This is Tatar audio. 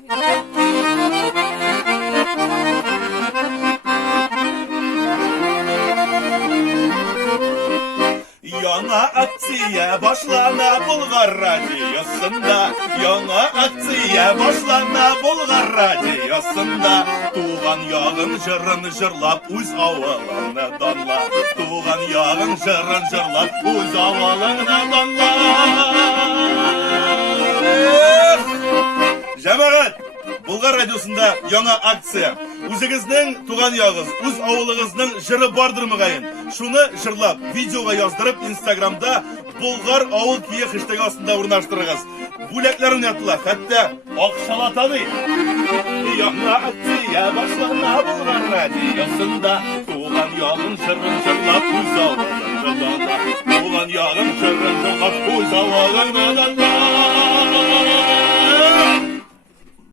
Yana aksiya başlana Bulgar radyosunda. Yana aksiya başlana Bulgar radyosunda. Tuğan yağın jırın jırlap Uz avalını danla. Tuğan yağın jırın jırlap Uz avalını danla. Cemaat, Bulgar radyosunda yana aksiya. Үзегезнең туган ягыз, үз авылыгызның жыры бардыр мыгайын. Шуны жырлап, видеога яздырып, Инстаграмда Булгар авыл кие хэштеги астында урнаштырыгыз. Бүләкләр уйнатыла, хәтта акчалата ди. Яңа акция башлана Булгар радиосында. Туган ягын жырын жырлап, үз авылыгызда. Туган ягын жырын жырлап, үз авылыгызда.